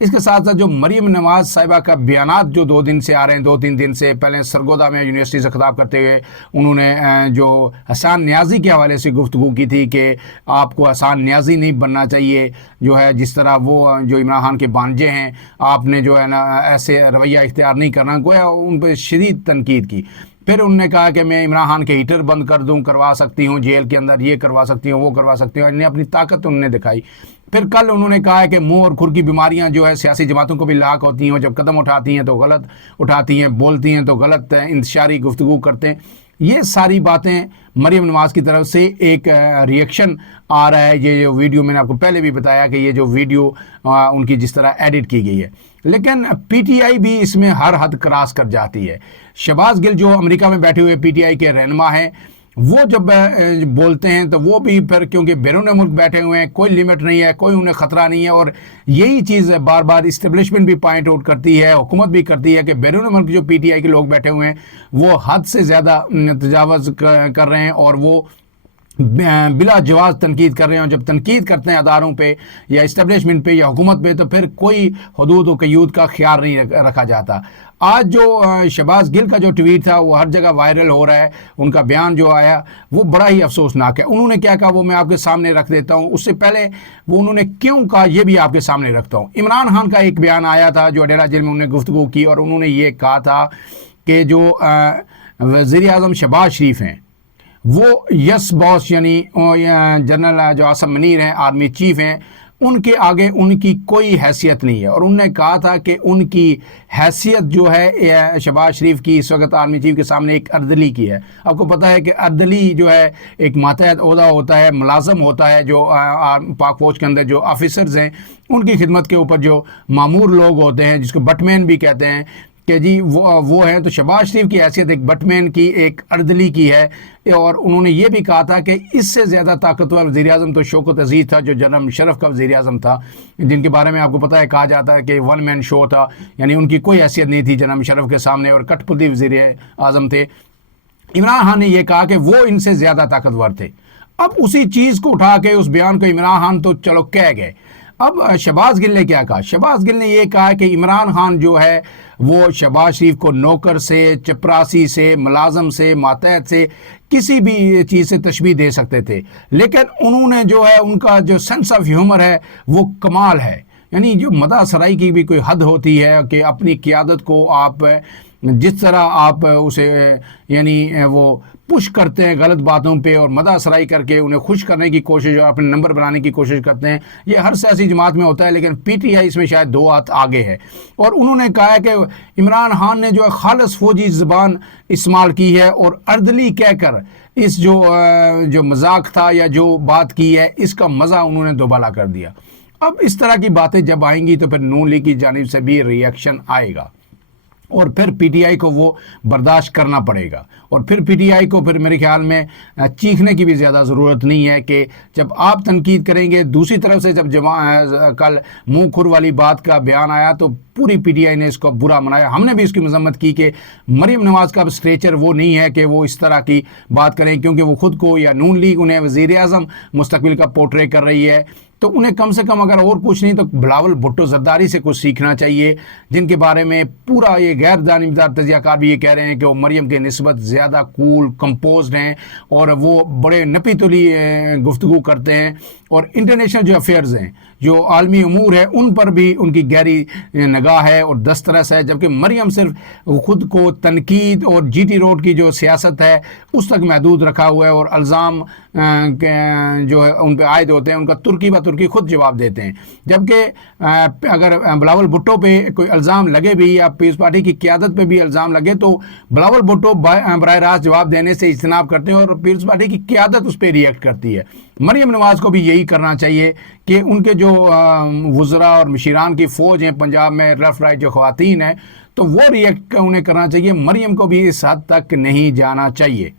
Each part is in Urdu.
اس کے ساتھ ساتھ جو مریم نواز صاحبہ کا بیانات جو 2 دن سے آ رہے ہیں، 2-3 دن سے، پہلے سرگودا میں یونیورسٹی سے خطاب کرتے ہوئے انہوں نے جو حسان نیازی کے حوالے سے گفتگو کی تھی کہ آپ کو حسان نیازی نہیں بننا چاہیے، جو ہے جس طرح وہ جو عمران خان کے بانجے ہیں، آپ نے جو ہے نا ایسے رویہ اختیار نہیں کرنا، گویا ان پہ شدید تنقید کی۔ پھر انہوں نے کہا کہ میں عمران خان کے ہیٹر بند کر دوں، کروا سکتی ہوں جیل کے اندر، یہ کروا سکتی ہوں، وہ کروا سکتی ہوں، اپنی طاقت انہوں نے دکھائی۔ پھر کل انہوں نے کہا ہے کہ منہ اور کھر کی بیماریاں جو ہے سیاسی جماعتوں کو بھی لاحق ہوتی ہیں، جب قدم اٹھاتی ہیں تو غلط اٹھاتی ہیں، بولتی ہیں تو غلط انتشاری گفتگو کرتے ہیں۔ یہ ساری باتیں مریم نواز کی طرف سے ایک ریئیکشن آ رہا ہے۔ یہ جو ویڈیو میں نے آپ کو پہلے بھی بتایا کہ یہ جو ویڈیو ان کی جس طرح ایڈٹ کی گئی ہے، لیکن پی ٹی آئی بھی اس میں ہر حد کراس کر جاتی ہے۔ شہباز گل جو امریکہ میں بیٹھے ہوئے پی ٹی آئی کے رہنما ہیں، وہ جب بولتے ہیں تو وہ بھی پھر کیونکہ بیرون ملک بیٹھے ہوئے ہیں، کوئی لیمٹ نہیں ہے، کوئی انہیں خطرہ نہیں ہے، اور یہی چیز بار بار اسٹیبلشمنٹ بھی پوائنٹ آؤٹ کرتی ہے، حکومت بھی کرتی ہے کہ بیرون ملک جو پی ٹی آئی کے لوگ بیٹھے ہوئے ہیں وہ حد سے زیادہ تجاوز کر رہے ہیں، اور وہ بلا جواز تنقید کر رہے ہیں۔ جب تنقید کرتے ہیں اداروں پہ یا اسٹیبلشمنٹ پہ یا حکومت پہ تو پھر کوئی حدود و قیود کا خیال نہیں رکھا جاتا۔ آج جو شہباز گل کا جو ٹویٹ تھا وہ ہر جگہ وائرل ہو رہا ہے، ان کا بیان جو آیا وہ بڑا ہی افسوسناک ہے۔ انہوں نے کیا کہا وہ میں آپ کے سامنے رکھ دیتا ہوں، اس سے پہلے وہ انہوں نے کیوں کہا یہ بھی آپ کے سامنے رکھتا ہوں۔ عمران خان کا ایک بیان آیا تھا جو اڈیرہ جیل میں انہوں نے گفتگو کی، اور انہوں نے یہ کہا تھا کہ جو وزیر اعظم شہباز شریف ہیں وہ یس باس یعنی جنرل جو عاصم منیر ہیں، آرمی چیف ہیں، ان کے آگے ان کی کوئی حیثیت نہیں ہے، اور انہوں نے کہا تھا کہ ان کی حیثیت جو ہے شہباز شریف کی اس وقت آرمی چیف کے سامنے ایک اردلی کی ہے۔ آپ کو پتہ ہے کہ اردلی جو ہے ایک ماتحت عہدہ ہوتا ہے، ملازم ہوتا ہے، جو پاک فوج کے اندر جو آفیسرز ہیں ان کی خدمت کے اوپر جو مامور لوگ ہوتے ہیں، جس کو بٹ مین بھی کہتے ہیں کہ جی وہ ہیں، تو شہباز شریف کی حیثیت ایک بٹ مین کی، ایک اردلی کی ہے۔ اور انہوں نے یہ بھی کہا تھا کہ اس سے زیادہ طاقتور وزیر اعظم تو شوکت عزیز تھا جو جنرل مشرف کا وزیر اعظم تھا، جن کے بارے میں آپ کو پتہ ہے کہا جاتا ہے کہ ون مین شو تھا، یعنی ان کی کوئی حیثیت نہیں تھی جنرل مشرف کے سامنے، اور کٹ پتلی وزیر اعظم تھے۔ عمران خان نے یہ کہا کہ وہ ان سے زیادہ طاقتور تھے۔ اب اسی چیز کو اٹھا کے اس بیان کو عمران خان تو چلو کہہ گئے، اب شہباز گل نے کیا کہا؟ شہباز گل نے یہ کہا کہ عمران خان جو ہے وہ شہباز شریف کو نوکر سے، چپراسی سے، ملازم سے، ماتحت سے، کسی بھی چیز سے تشبیہ دے سکتے تھے، لیکن انہوں نے جو ہے ان کا جو سینس آف ہیومر ہے وہ کمال ہے۔ یعنی جو مدح سرائی کی بھی کوئی حد ہوتی ہے کہ اپنی قیادت کو آپ جس طرح آپ اسے یعنی وہ پش کرتے ہیں غلط باتوں پہ اور مدح سرائی کر کے انہیں خوش کرنے کی کوشش اور اپنے نمبر بنانے کی کوشش کرتے ہیں، یہ ہر سیاسی جماعت میں ہوتا ہے، لیکن پی ٹی آئی اس میں شاید 2 ہاتھ آگے ہے۔ اور انہوں نے کہا ہے کہ عمران خان نے جو ہے خالص فوجی زبان استعمال کی ہے، اور اردلی کہہ کر اس جو مذاق تھا یا جو بات کی ہے اس کا مزہ انہوں نے دوبالا کر دیا۔ اب اس طرح کی باتیں جب آئیں گی تو پھر نون لیگ کی جانب سے بھی ریئیکشن آئے گا، اور پھر پی ٹی آئی کو وہ برداشت کرنا پڑے گا، اور پھر پی ٹی آئی کو پھر میرے خیال میں چیخنے کی بھی زیادہ ضرورت نہیں ہے کہ جب آپ تنقید کریں گے، دوسری طرف سے جب کل منہ کھر والی بات کا بیان آیا تو پوری پی ٹی آئی نے اس کو برا منایا۔ ہم نے بھی اس کی مذمت کی کہ مریم نواز کا اسٹریچر وہ نہیں ہے کہ وہ اس طرح کی بات کریں، کیونکہ وہ خود کو یا نون لیگ انہیں وزیر اعظم مستقبل کا پورٹرے کر رہی ہے، تو انہیں کم سے کم اگر اور کچھ نہیں تو بلاول بھٹو زرداری سے کچھ سیکھنا چاہیے، جن کے بارے میں پورا یہ غیر جانبدار تجزیہ کار بھی یہ کہہ رہے ہیں کہ وہ مریم کے نسبت زیادہ کول کمپوزڈ ہیں، اور وہ بڑے نپی تلی گفتگو کرتے ہیں، اور انٹرنیشنل جو افیئرز ہیں، جو عالمی امور ہے، ان پر بھی ان کی گہری نگاہ ہے اور دسترس ہے، جبکہ مریم صرف خود کو تنقید اور جی ٹی روڈ کی جو سیاست ہے اس تک محدود رکھا ہوا ہے، اور الزام جو ہے ان پہ عائد ہوتے ہیں ان کا ترکی بہ ترکی خود جواب دیتے ہیں، جبکہ اگر بلاول بھٹو پہ کوئی الزام لگے بھی یا پیپلز پارٹی کی قیادت پہ بھی الزام لگے تو بلاول بھٹو براہ راست جواب دینے سے اجتناب کرتے ہیں، اور پیپلز پارٹی کی قیادت اس پہ ریئیکٹ کرتی ہے۔ مریم نواز کو بھی یہی کرنا چاہیے کہ ان کے جو وزراء اور مشیران کی فوج ہیں پنجاب میں، لیفٹ رائٹ جو خواتین ہیں، تو وہ ریئیکٹ انہیں کرنا چاہیے، مریم کو بھی اس حد تک نہیں جانا چاہیے۔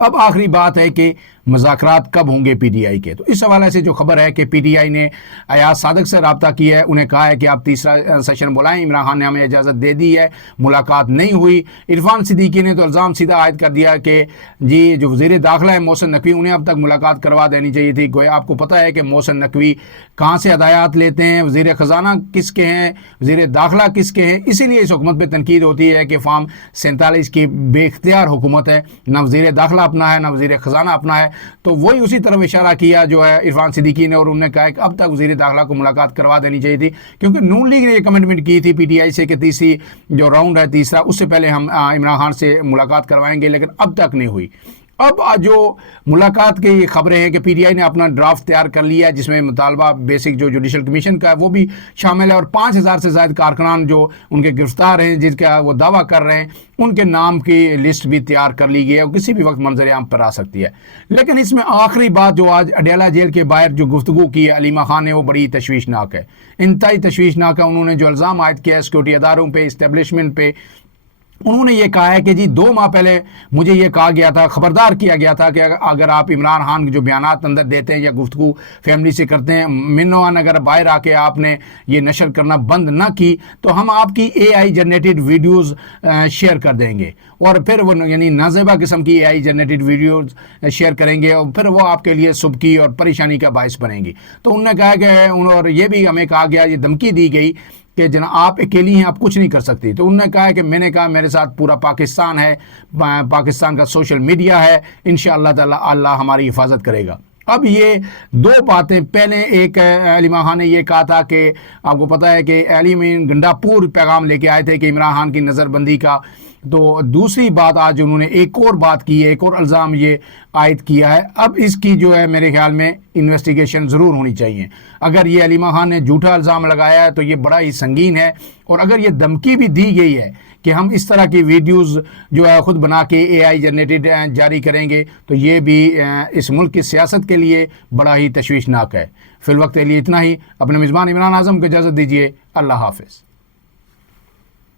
اب آخری بات ہے کہ مذاکرات کب ہوں گے پی ٹی آئی کے؟ تو اس حوالے سے جو خبر ہے کہ پی ٹی آئی نے ایاز صادق سے رابطہ کیا ہے، انہیں کہا ہے کہ آپ تیسرا سیشن بلائیں، عمران خان نے ہمیں اجازت دے دی ہے، ملاقات نہیں ہوئی۔ عرفان صدیقی نے تو الزام سیدھا عائد کر دیا کہ جی جو وزیر داخلہ ہے محسن نقوی، انہیں اب تک ملاقات کروا دینی چاہیے تھی۔ گویا آپ کو پتہ ہے کہ محسن نقوی کہاں سے ہدایات لیتے ہیں، وزیر خزانہ کس کے ہیں، وزیر داخلہ کس کے ہیں، اسی لیے اس حکومت پہ تنقید ہوتی ہے کہ فارم 47 کی بے اختیار حکومت ہے، نہ وزیر داخلہ اپنا ہے نہ وزیر خزانہ اپنا ہے۔ تو وہی اسی طرف اشارہ کیا جو ہے عرفان صدیقی نے، اور انہوں نے کہا کہ اب تک وزیر داخلہ کو ملاقات کروا دینی چاہیے تھی، کیونکہ نون لیگ نے یہ کمٹمنٹ کی تھی پی ٹی آئی سے کہ تیسری جو راؤنڈ ہے تیسرا، اس سے پہلے ہم عمران خان سے ملاقات کروائیں گے، لیکن اب تک نہیں ہوئی۔ اب جو ملاقات کی یہ خبریں ہیں کہ پی ٹی آئی نے اپنا ڈرافٹ تیار کر لیا ہے، جس میں مطالبہ بیسک جو جوڈیشل کمیشن کا ہے وہ بھی شامل ہے، اور 5000 سے زائد کارکنان جو ان کے گرفتار ہیں، جن کا وہ دعویٰ کر رہے ہیں، ان کے نام کی لسٹ بھی تیار کر لی گئی ہے، اور کسی بھی وقت منظر عام پر آ سکتی ہے۔ لیکن اس میں آخری بات جو آج اڈیالہ جیل کے باہر جو گفتگو کی ہے علیمہ خان نے، وہ بڑی تشویشناک ہے، انتہائی تشویشناک ہے۔ انہوں نے جو الزام عائد کیا ہے سیکورٹی اداروں پہ، اسٹیبلشمنٹ پہ، انہوں نے یہ کہا ہے کہ جی 2 ماہ پہلے مجھے یہ کہا گیا تھا، خبردار کیا گیا تھا کہ اگر آپ عمران خان کے جو بیانات اندر دیتے ہیں یا گفتگو فیملی سے کرتے ہیں، منوان اگر باہر آ کے آپ نے یہ نشر کرنا بند نہ کی تو ہم آپ کی اے آئی جنریٹڈ ویڈیوز شیئر کر دیں گے، اور پھر وہ یعنی نازیبا قسم کی اے آئی جنریٹڈ ویڈیوز شیئر کریں گے، اور پھر وہ آپ کے لیے سبکی اور پریشانی کا باعث بنیں گی۔ تو انہوں نے کہا کہ اور یہ بھی ہمیں کہا گیا، یہ دھمکی دی گئی کہ جناب آپ اکیلی ہیں، آپ کچھ نہیں کر سکتی۔ تو انہوں نے کہا کہ میں نے کہا میرے ساتھ پورا پاکستان ہے، پاکستان کا سوشل میڈیا ہے، انشاءاللہ تعالی اللہ ہماری حفاظت کرے گا۔ اب یہ 2 باتیں، پہلے ایک علیمہ خان نے یہ کہا تھا کہ آپ کو پتہ ہے کہ علی امین گنڈا پور پیغام لے کے آئے تھے کہ عمران خان کی نظر بندی کا، تو دوسری بات آج انہوں نے ایک اور بات کی ہے، ایک اور الزام یہ عائد کیا ہے۔ اب اس کی جو ہے میرے خیال میں انویسٹیگیشن ضرور ہونی چاہیے۔ اگر یہ علیمہ خان نے جھوٹا الزام لگایا ہے تو یہ بڑا ہی سنگین ہے، اور اگر یہ دھمکی بھی دی گئی ہے کہ ہم اس طرح کی ویڈیوز جو ہے خود بنا کے اے آئی جنریٹڈ جاری کریں گے، تو یہ بھی اس ملک کی سیاست کے لیے بڑا ہی تشویشناک ہے۔ فی الوقت کے لیے اتنا ہی۔ اپنے میزبان عمران اعظم کو اجازت دیجیے، اللہ حافظ۔